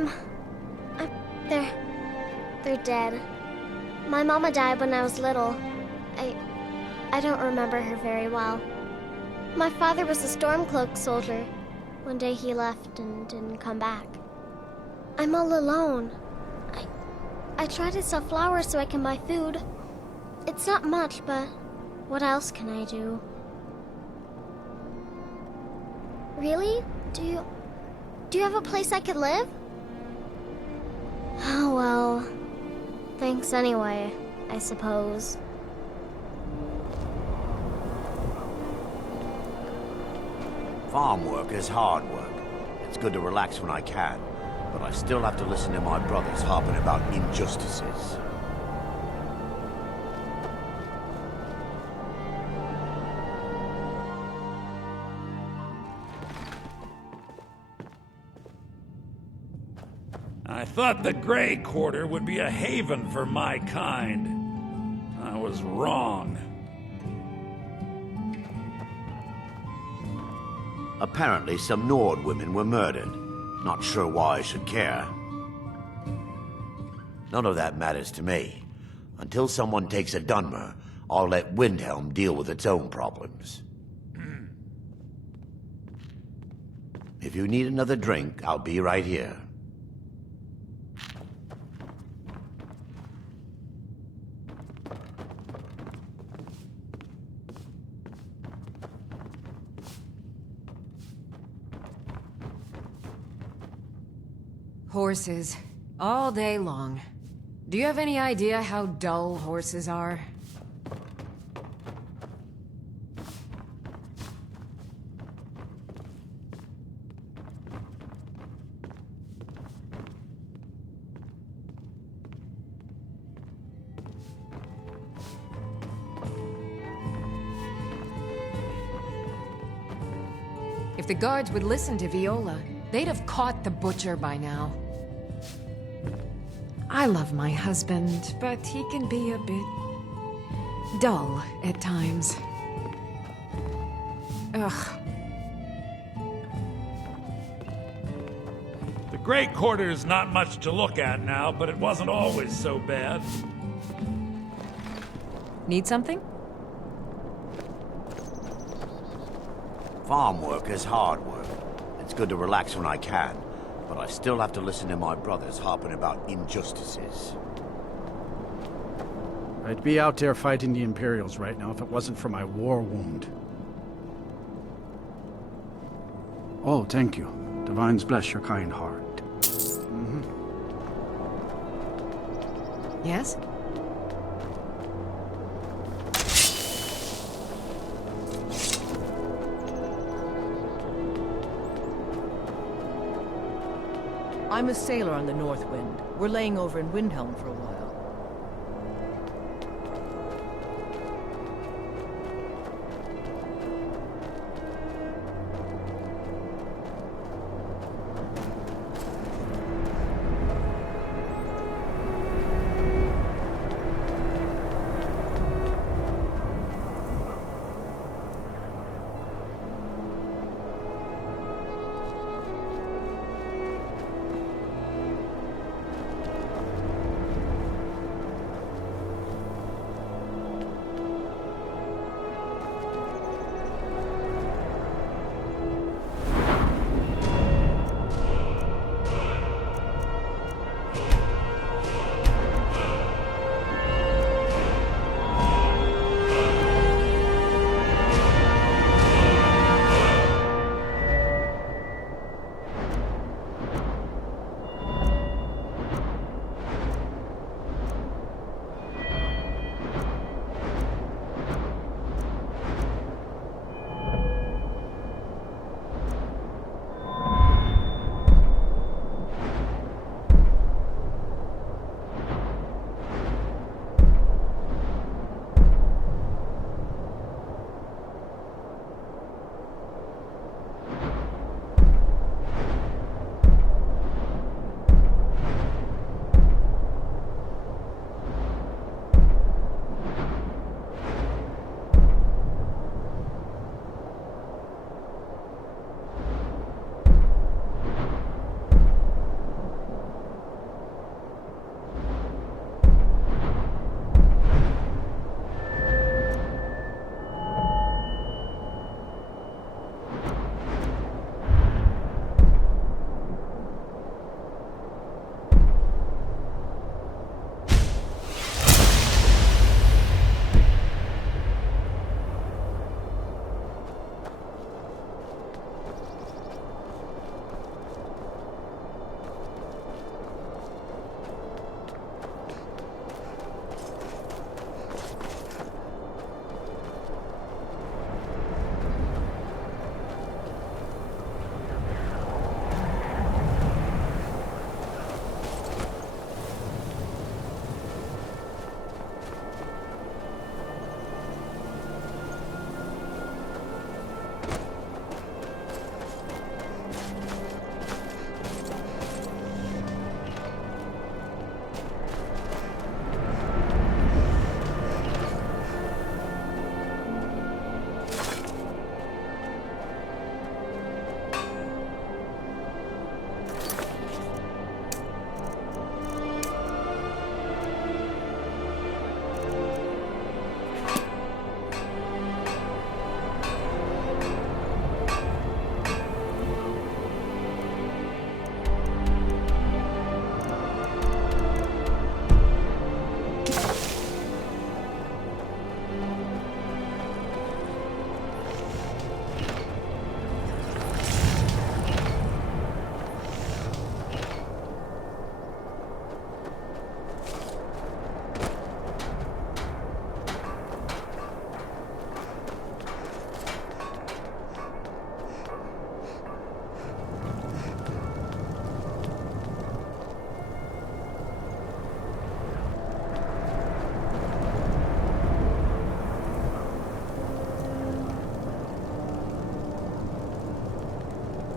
I'm... They're... They're dead. My mama died when I was little. I don't remember her very well. My father was a Stormcloak soldier. One day he left and didn't come back. I'm all alone. I try to sell flowers so I can buy food. It's not much, but what else can I do? Really? Do you have a place I could live? Oh, well, thanks anyway, I suppose. Farm work is hard work. It's good to relax when I can, but I still have to listen to my brothers harping about injustices. I thought the Grey Quarter would be a haven for my kind. I was wrong. Apparently, some Nord women were murdered. Not sure why I should care. None of that matters to me. Until someone takes a Dunmer, I'll let Windhelm deal with its own problems. If you need another drink, I'll be right here. Horses. All day long. Do you have any idea how dull horses are? If the guards would listen to Viola, they'd have caught the butcher by now. I love my husband, but he can be a bit dull at times. Ugh. The Grey Quarter's not much to look at now, but it wasn't always so bad. Need something? Farm work is hard work. It's good to relax when I can, but I still have to listen to my brothers harping about injustices. I'd be out there fighting the Imperials right now if it wasn't for my war wound. Oh, thank you. Divines bless your kind heart. Yes? I'm a sailor on the North Wind. We're laying over in Windhelm for a while.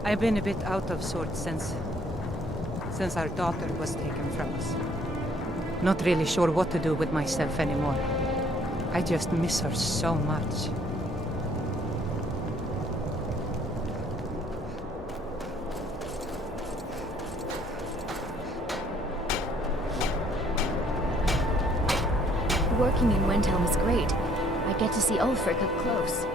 I've been a bit out of sorts since our daughter was taken from us. Not really sure what to do with myself anymore. I just miss her so much. Working in Windhelm is great. I get to see Ulfric up close.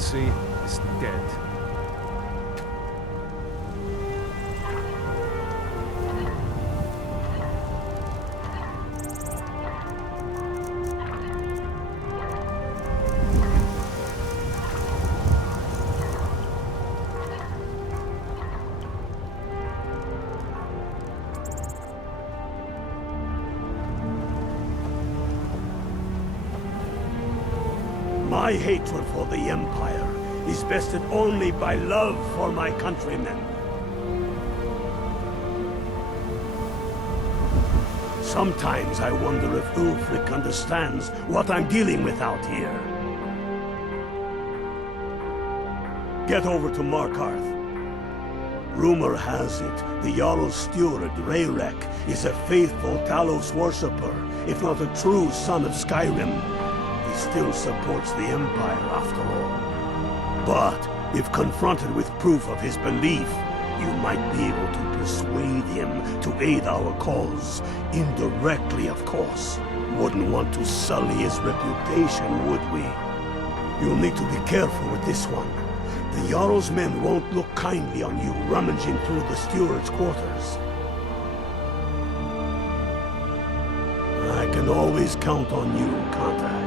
see is dead. My hatred for the Empire is vested only by love for my countrymen. Sometimes I wonder if Ulfric understands what I'm dealing with out here. Get over to Markarth. Rumor has it, the Jarl's steward, Rayrek, is a faithful Talos worshipper, if not a true son of Skyrim. He still supports the Empire after all. But if confronted with proof of his belief, you might be able to persuade him to aid our cause. Indirectly, of course. Wouldn't want to sully his reputation, would we? You'll need to be careful with this one. The Jarl's men won't look kindly on you rummaging through the steward's quarters. I can always count on you, can't I?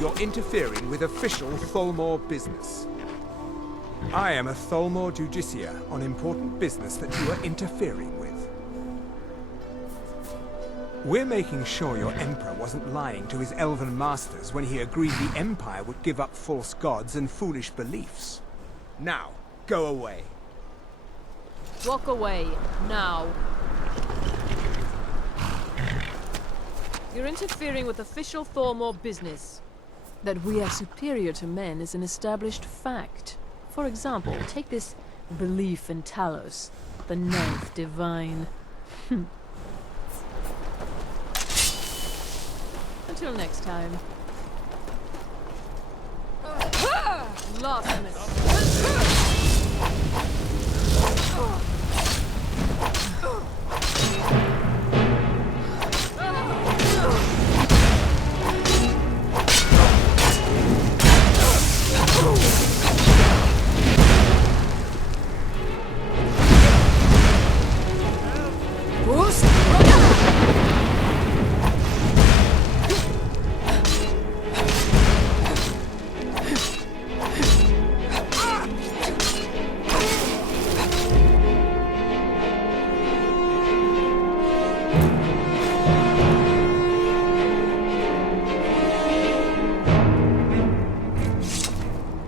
You're interfering with official Tholmor business. I am a Tholmor Justiciar on important business that you are interfering with. We're making sure your Emperor wasn't lying to his elven masters when he agreed the Empire would give up false gods and foolish beliefs. Now, go away. Walk away, now. You're interfering with official Tholmor business. That we are superior to men is an established fact. For example, take this belief in Talos, the ninth divine. Until next time. Lostness.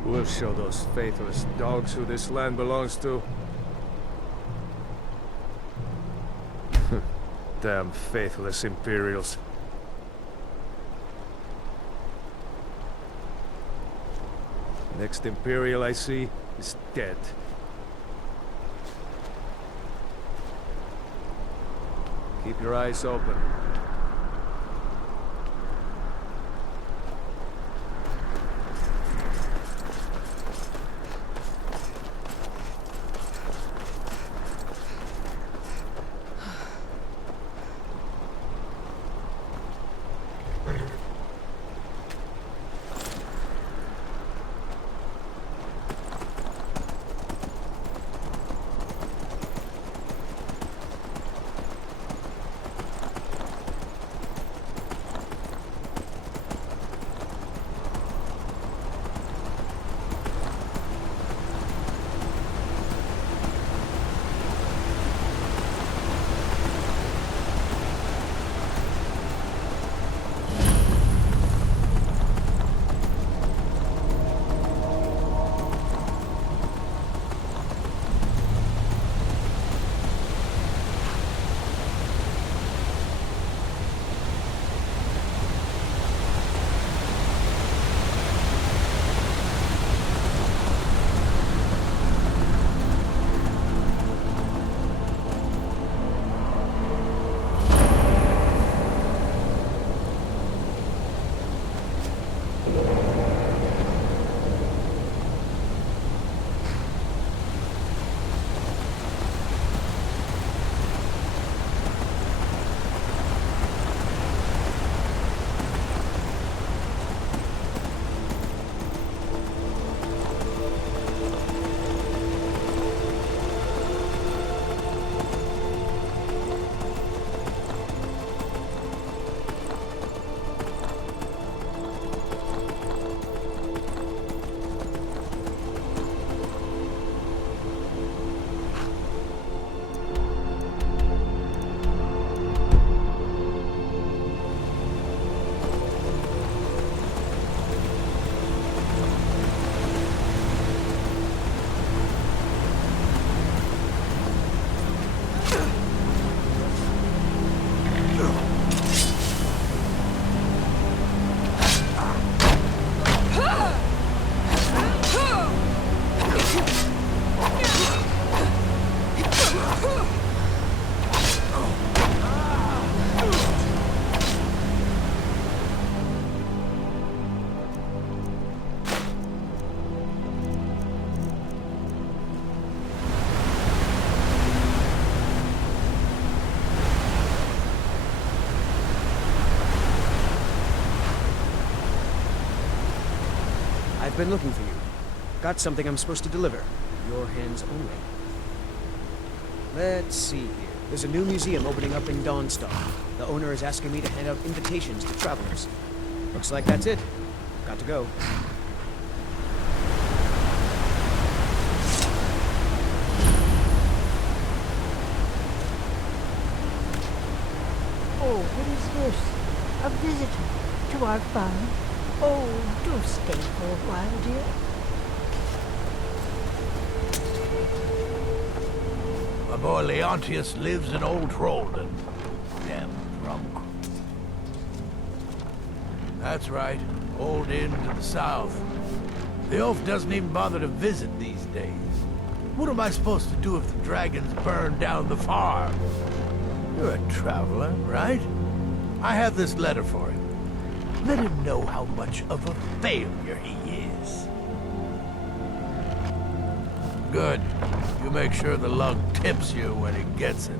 We'll show those faithless dogs who this land belongs to. Damn faithless Imperials. Next Imperial I see is dead. Keep your eyes open. I've been looking for you. Got something I'm supposed to deliver. Your hands only. Let's see here. There's a new museum opening up in Dawnstar. The owner is asking me to hand out invitations to travelers. Looks like that's it. Got to go. Oh, what is this? A visitor to our farm? Oh, do stay for a while, dear. My boy Leontius lives in Old Trollden. Damn drunk. That's right. Old Inn to the south. The oaf doesn't even bother to visit these days. What am I supposed to do if the dragons burn down the farm? You're a traveler, right? I have this letter for him. Let him know how much of a failure he is. Good. You make sure the lug tips you when he gets it.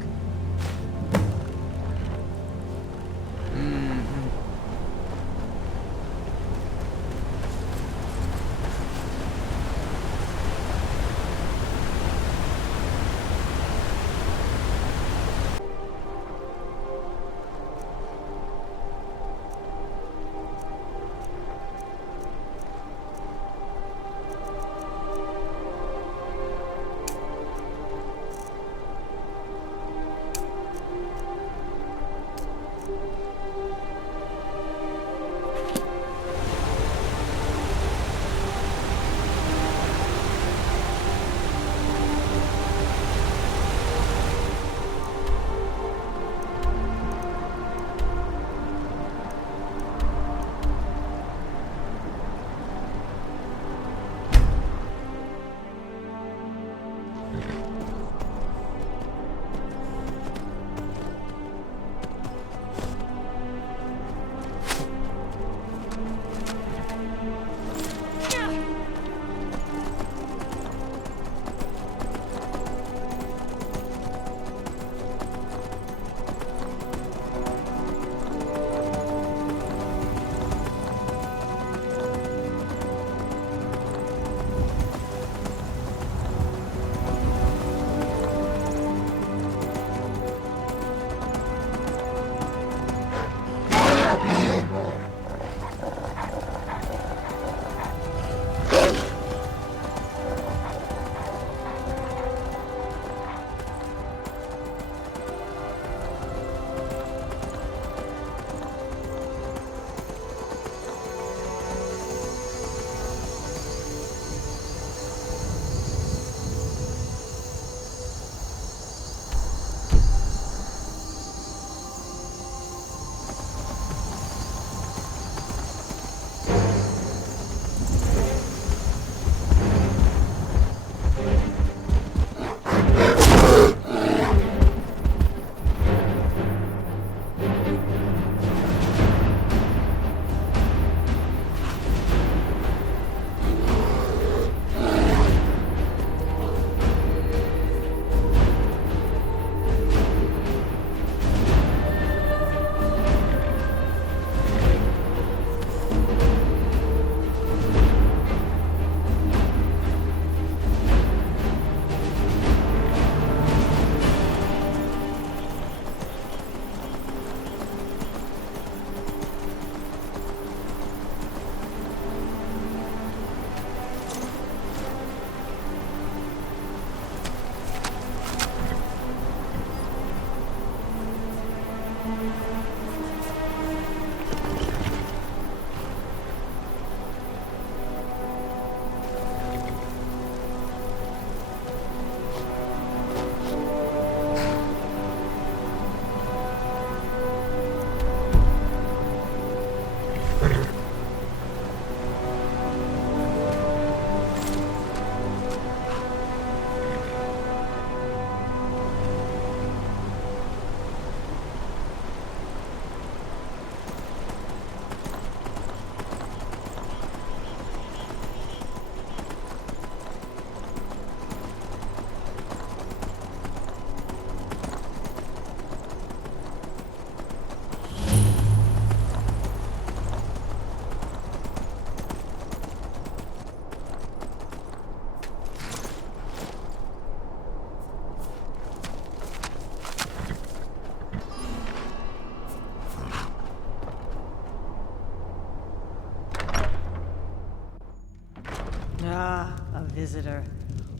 Ah, a visitor.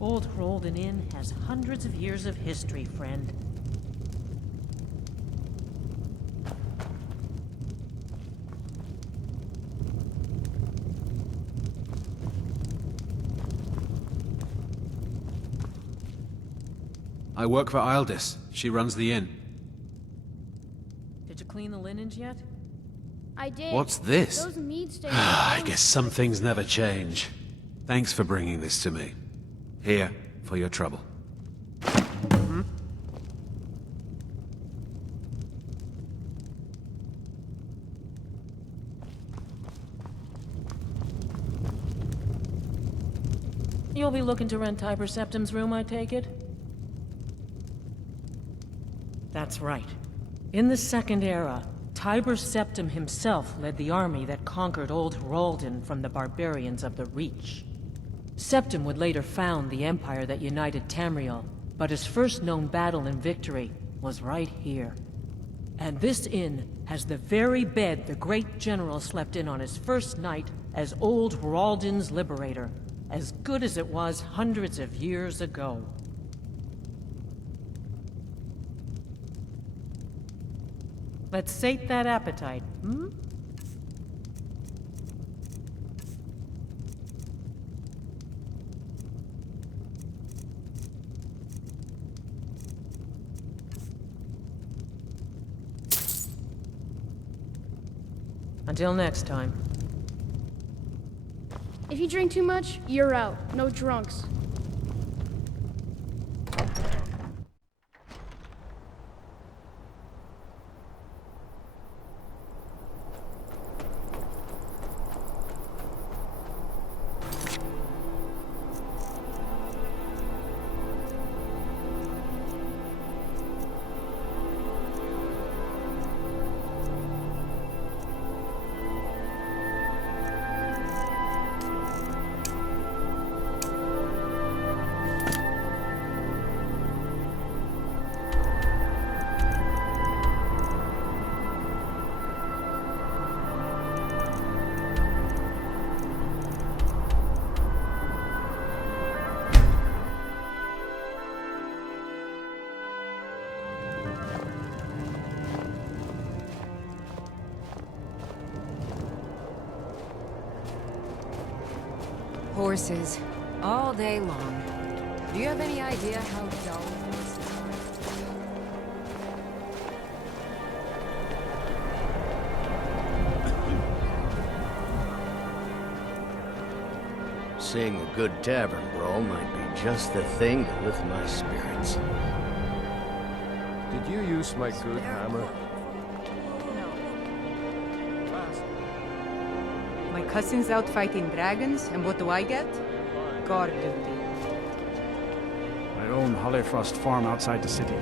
Old Rolden Inn has hundreds of years of history, friend. I work for Ildis. She runs the inn. Did you clean the linens yet? I did. What's this? Those mead stains. I guess some things never change. Thanks for bringing this to me. Here, for your trouble. You'll be looking to rent Tiber Septim's room, I take it? That's right. In the Second Era, Tiber Septim himself led the army that conquered Old Rolden from the barbarians of the Reach. Septim would later found the empire that united Tamriel, but his first known battle and victory was right here. And this inn has the very bed the great general slept in on his first night as Old Rolden's liberator, as good as it was hundreds of years ago. Let's sate that appetite, hmm? Until next time. If you drink too much, you're out. No drunks. horses, all day long. Do you have any idea how dull this is? Seeing a good tavern brawl might be just the thing to lift my spirits. Did you use my good hammer? My cousin's out fighting dragons, and what do I get? Guard duty. I own Hollifrost Farm outside the city.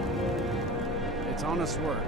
It's honest work.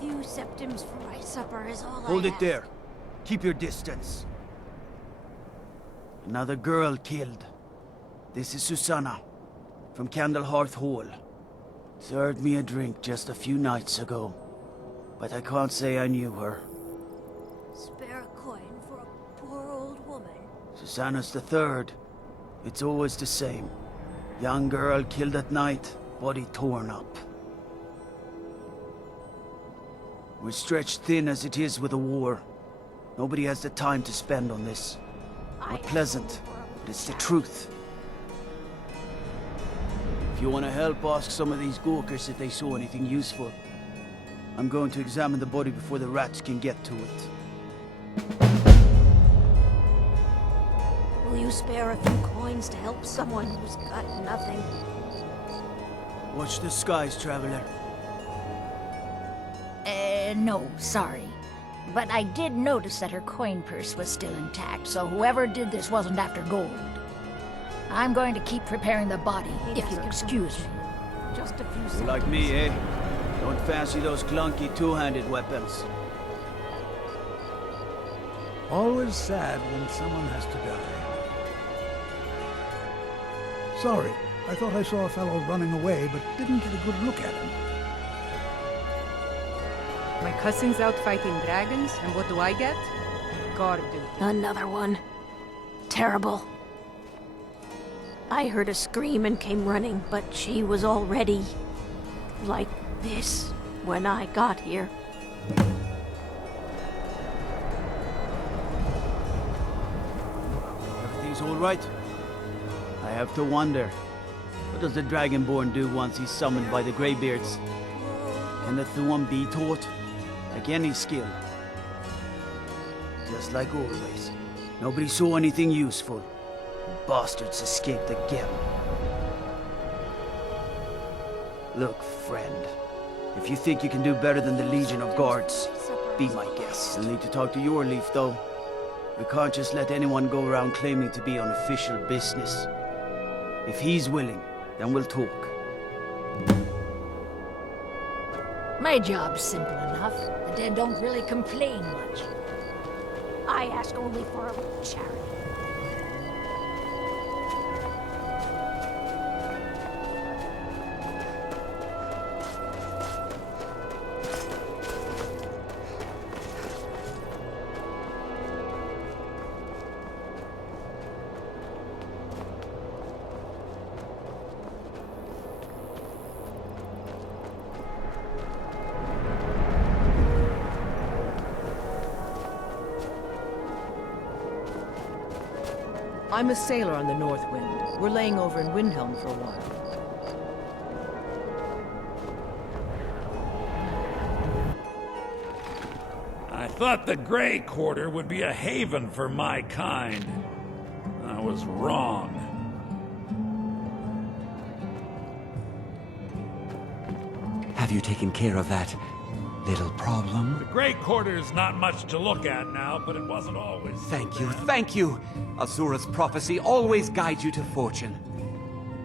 Few septims for my supper is all Hold I it ask. there. Keep your distance. Another girl killed. This is Susanna, from Candlehearth Hall. Served me a drink just a few nights ago, but I can't say I knew her. Spare a coin for a poor old woman. Susanna's the third. It's always the same. Young girl killed at night, body torn up. We're stretched thin as it is with a war. Nobody has the time to spend on this. Not pleasant, but it's the truth. If you want to help, ask some of these gawkers if they saw anything useful. I'm going to examine the body before the rats can get to it. Will you spare a few coins to help someone who's got nothing? Watch the skies, traveler. No, sorry. But I did notice that her coin purse was still intact, so whoever did this wasn't after gold. I'm going to keep preparing the body, if you'll excuse me. Just a few seconds. You're like me, eh? Don't fancy those clunky two-handed weapons. Always sad when someone has to die. Sorry, I thought I saw a fellow running away, but didn't get a good look at him. My cousin's out fighting dragons, and what do I get? guard duty. Another one. Terrible. I heard a scream and came running, but she was already like this when I got here. Everything's all right? I have to wonder. What does the Dragonborn do once he's summoned by the Greybeards? Can the Thuum be taught? Like any skill? Just like always. Nobody saw anything useful. Bastards escaped again. Look, friend. If you think you can do better than the Legion of Guards, be my guest. You'll need to talk to your Leaf, though. We can't just let anyone go around claiming to be on official business. If he's willing, then we'll talk. My job's simple enough. The dead don't really complain much. I ask only for a charity. I'm a sailor on the North Wind. We're laying over in Windhelm for a while. I thought the Grey Quarter would be a haven for my kind. I was wrong. Have you taken care of that little problem? The Grey Quarter's not much to look at now, but it wasn't always. Thank you, thank you! Asura's prophecy always guides you to fortune.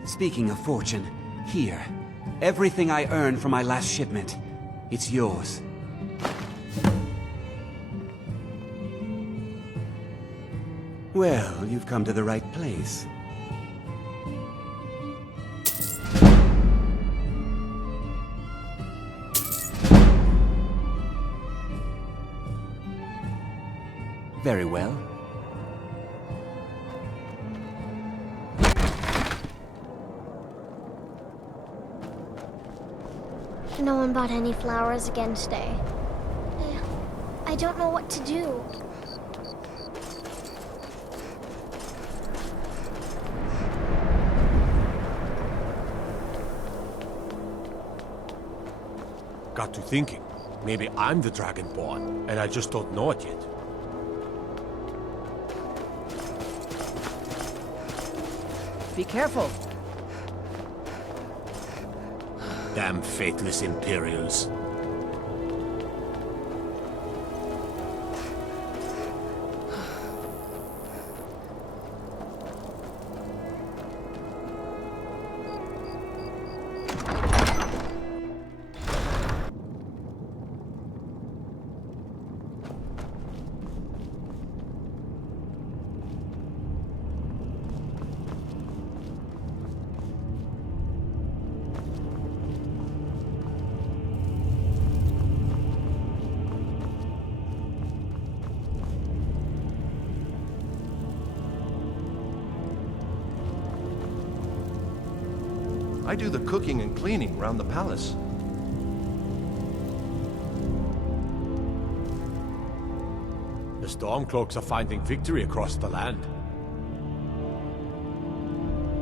Speaking of fortune, here. Everything I earned from my last shipment. It's yours. Well, you've come to the right place. Very well. No one bought any flowers again today. I don't know what to do. Got to thinking. Maybe I'm the Dragonborn, and I just don't know it yet. Be careful. Damn faithless Imperials. I do the cooking and cleaning around the palace. The Stormcloaks are finding victory across the land.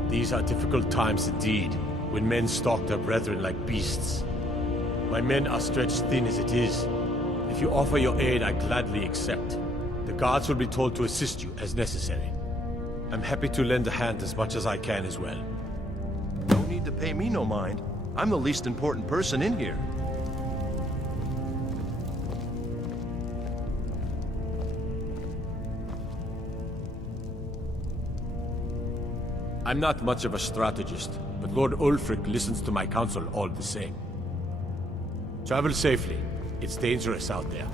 These are difficult times indeed, when men stalk their brethren like beasts. My men are stretched thin as it is. If you offer your aid, I gladly accept. The guards will be told to assist you as necessary. I'm happy to lend a hand as much as I can as well. Don't need to pay me no mind. I'm the least important person in here. I'm not much of a strategist, but Lord Ulfric listens to my counsel all the same. Travel safely. It's dangerous out there.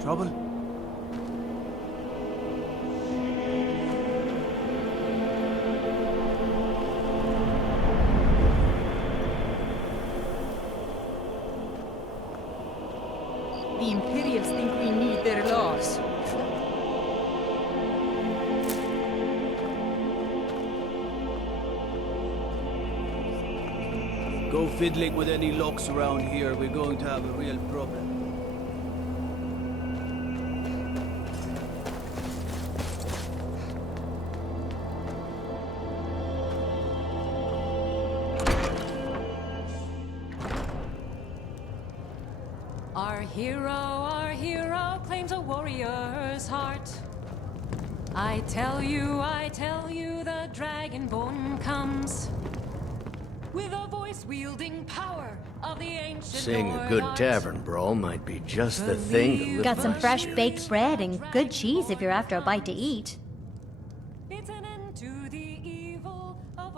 Trouble? The Imperials think we need their laws. Go fiddling with any locks around here, we're going to have a real problem. Our hero claims a warrior's heart. I tell you, the Dragonborn comes with a voice-wielding power of the ancient Seeing a good Nord tavern brawl might be just the thing to lift Got some my fresh baked bread and good cheese if you're after a bite to eat.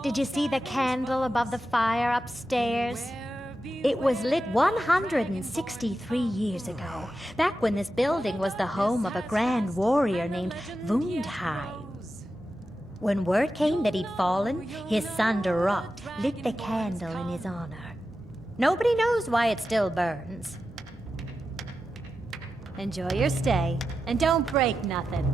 Did you see the candle above the fire upstairs? It was lit 163 years ago, back when this building was the home of a grand warrior named Dovahkiin. When word came that he'd fallen, his son Dovahkiin lit the candle in his honor. Nobody knows why it still burns. Enjoy your stay, and don't break nothing.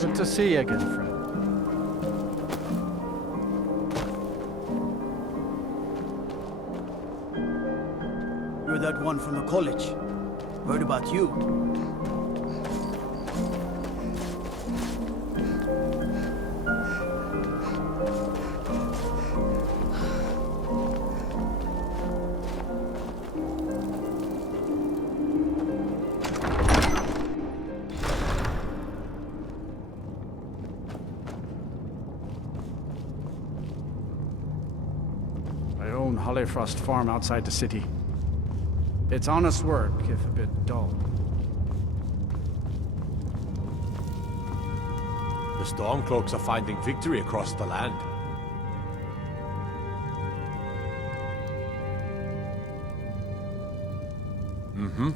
Good to see you again, friend. You're that one from the college. Heard about you. I own Holyfrost Farm outside the city. It's honest work, if a bit dull. The Stormcloaks are finding victory across the land. Mm-hmm.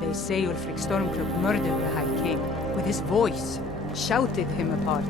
They say Ulfric Stormcloak murdered the High King with his voice, shouted him apart.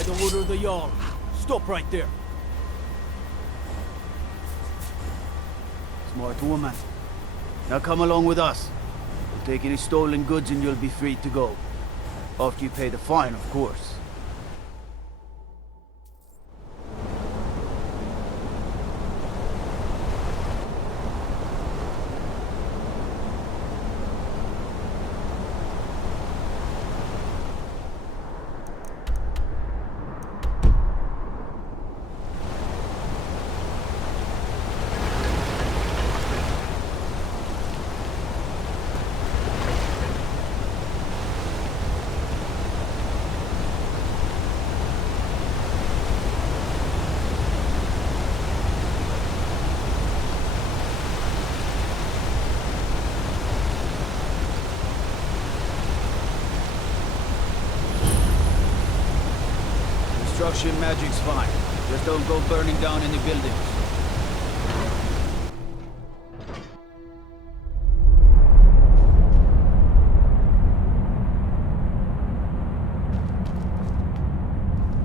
By the order of the Jarl. Stop right there. Smart woman. Now come along with us. We'll take any stolen goods and you'll be free to go. After you pay the fine, of course. Destruction magic's fine. Just don't go burning down any buildings.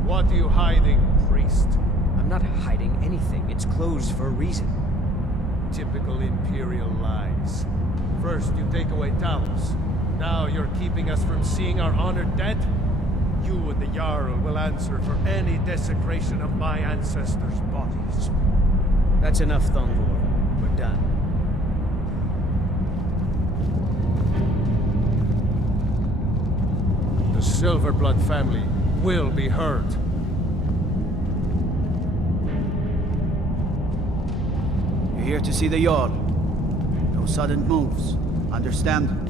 What are you hiding, priest? I'm not hiding anything. It's closed for a reason. Typical Imperial lies. First you take away Talos. Now you're keeping us from seeing our honored dead? You and the Jarl will answer for any desecration of my ancestors' bodies. That's enough, Thongvor. We're done. The Silverblood family will be heard. You're here to see the Jarl. No sudden moves. Understand?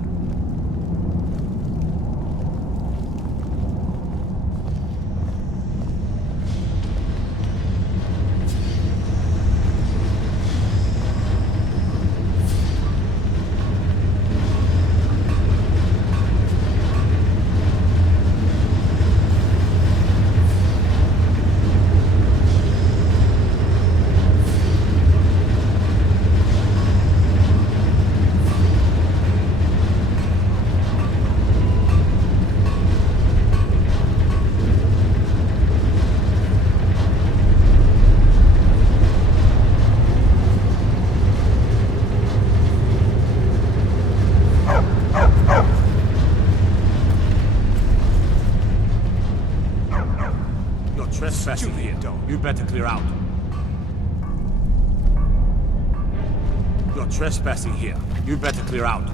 Trespassing here. You better clear out. You're trespassing here. You better clear out.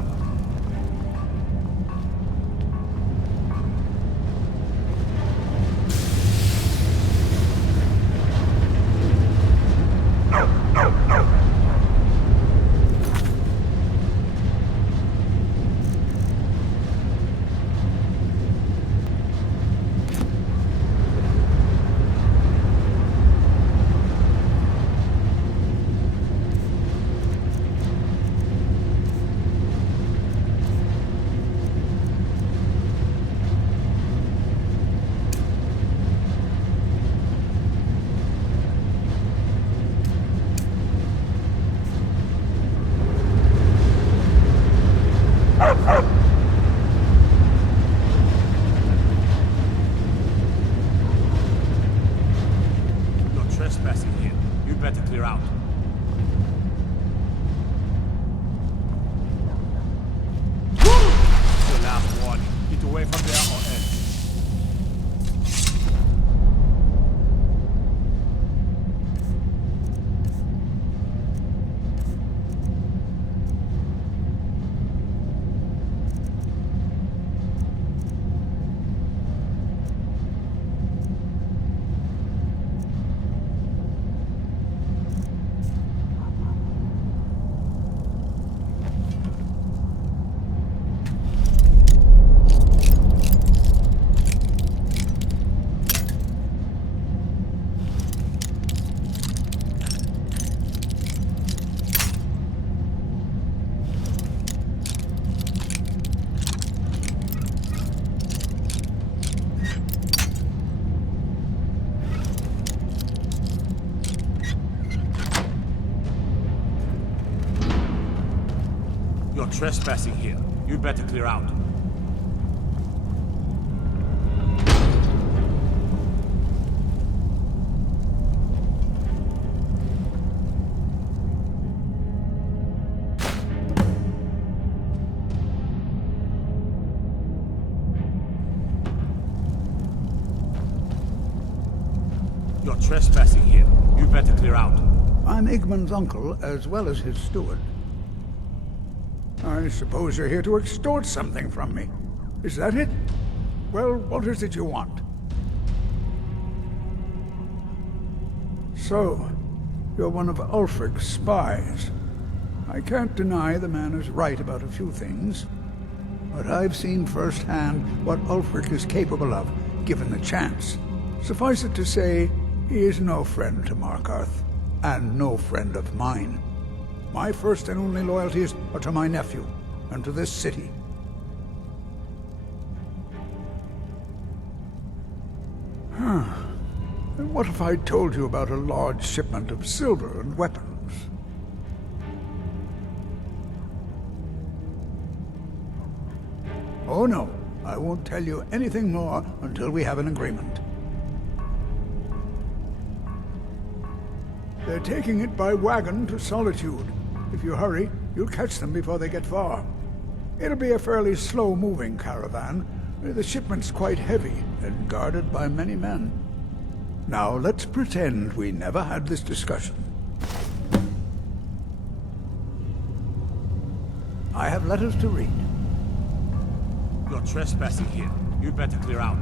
Trespassing here. You better clear out. It's your last warning. Get away from there or else. You're trespassing here. You better clear out. You're trespassing here. You better clear out. I'm Igmund's uncle, as well as his steward. I suppose you're here to extort something from me. Is that it? Well, what is it you want? So, you're one of Ulfric's spies. I can't deny the man is right about a few things, but I've seen firsthand what Ulfric is capable of, given the chance. Suffice it to say, he is no friend to Markarth, and no friend of mine. My first and only loyalties are to my nephew, and to this city. And what if I told you about a large shipment of silver and weapons? Oh no, I won't tell you anything more until we have an agreement. They're taking it by wagon to Solitude. If you hurry, you'll catch them before they get far. It'll be a fairly slow-moving caravan. The shipment's quite heavy and guarded by many men. Now, let's pretend we never had this discussion. I have letters to read. You're trespassing here. You better clear out.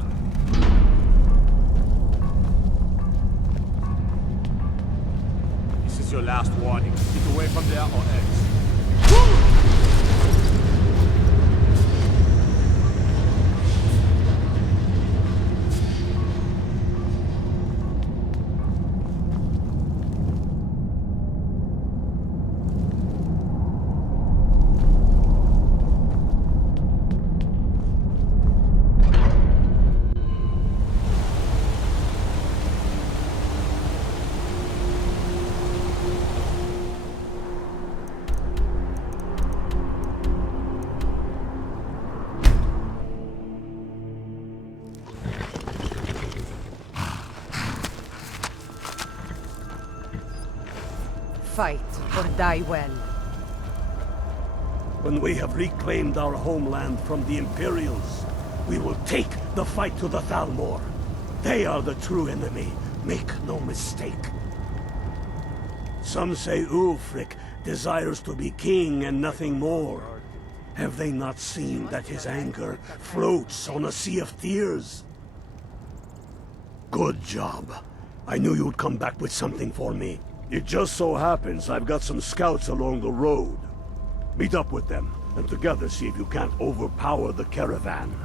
This is your last warning. Get away from there or else. Fight or die well. When we have reclaimed our homeland from the Imperials, we will take the fight to the Thalmor. They are the true enemy, make no mistake. Some say Ulfric desires to be king and nothing more. Have they not seen that his anger floats on a sea of tears? Good job. I knew you'd come back with something for me. It just so happens I've got some scouts along the road. Meet up with them, and together see if you can't overpower the caravan.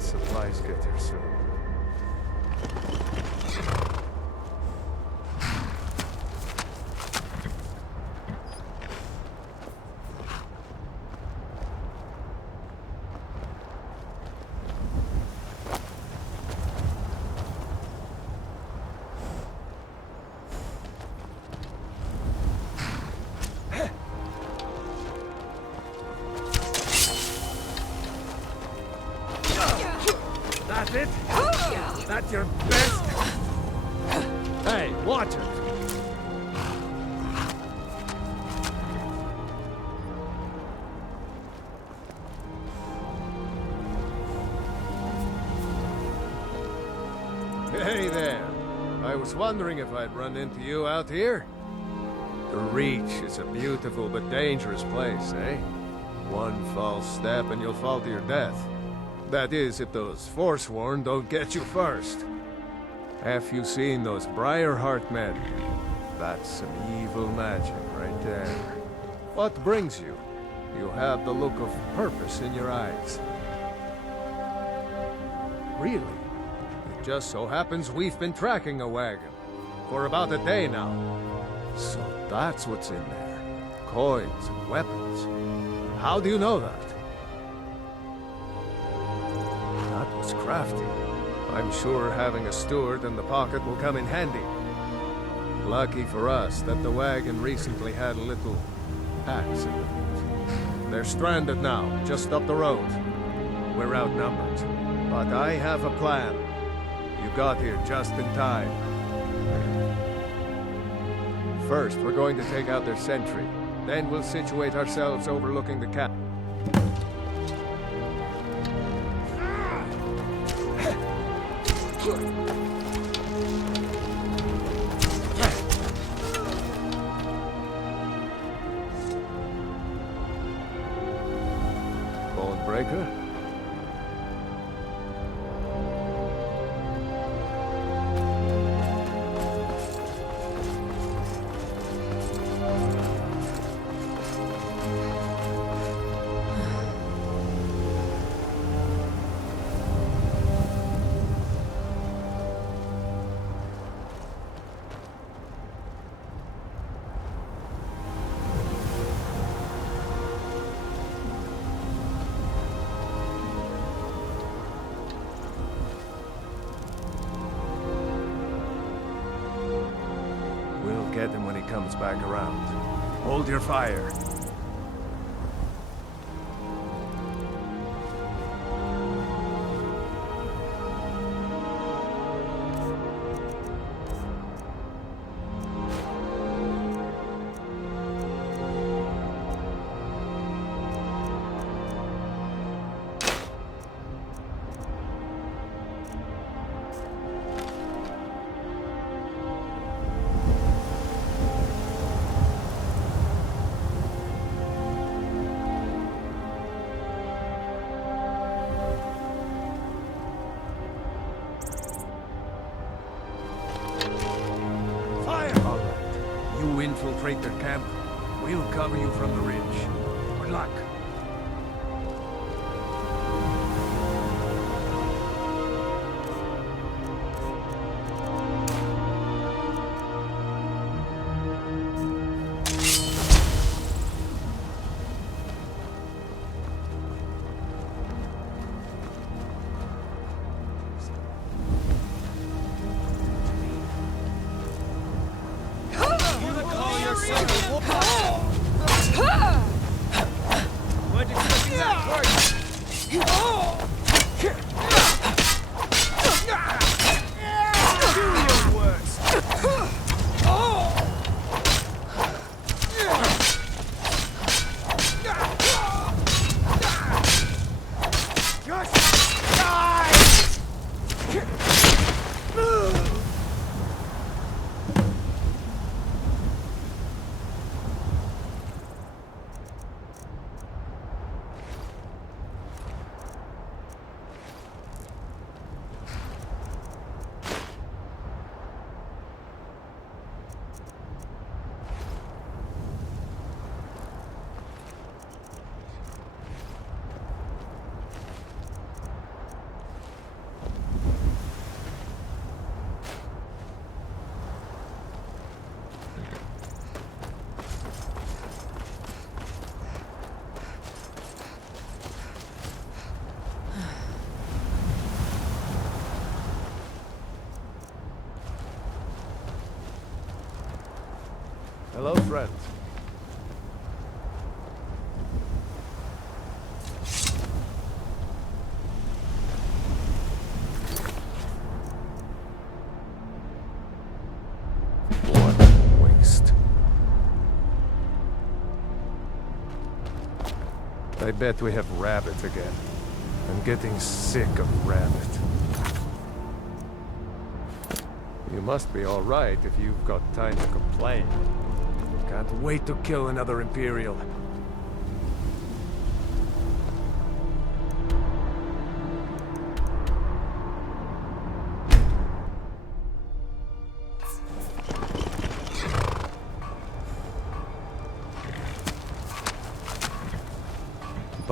Supplies get here soon. That's it? That's your best? Hey, watch it! Hey there. I was wondering if I'd run into you out here. The Reach is a beautiful but dangerous place, eh? One false step and you'll fall to your death. That is, if those Forsworn don't get you first. Have you seen those Briarheart men? That's some evil magic right there. What brings you? You have the look of purpose in your eyes. Really? It just so happens we've been tracking a wagon for about a day now. So that's what's in there. Coins and weapons. How do you know that? That was crafty. I'm sure having a steward in the pocket will come in handy. Lucky for us that the wagon recently had a little accident. They're stranded now, just up the road. We're outnumbered, but I have a plan. You got here just in time. First, we're going to take out their sentry. Then we'll situate ourselves overlooking the camp. Bone breaker? Get him when he comes back around. Hold your fire. Infiltrate their camp. We'll cover you from the ridge. Good luck. Hello, friends. What a waste. I bet we have rabbit again. I'm getting sick of rabbit. You must be all right if you've got time to complain. Can't wait to kill another Imperial.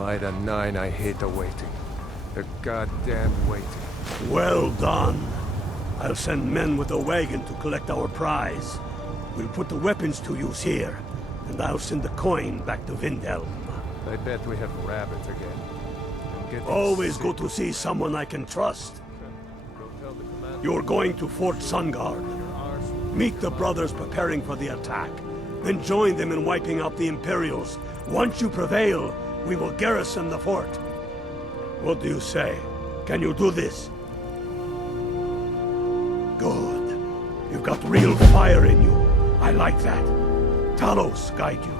By the 9, I hate the waiting. The goddamn waiting. Well done. I'll send men with a wagon to collect our prize. We'll put the weapons to use here, and I'll send the coin back to Windhelm. I bet we have rabbits again. Always go to see someone I can trust. You're going to Fort Sungard. Meet the brothers preparing for the attack. Then join them in wiping out the Imperials. Once you prevail, we will garrison the fort. What do you say? Can you do this? Good. You've got real fire in you. I like that. Talos guide you.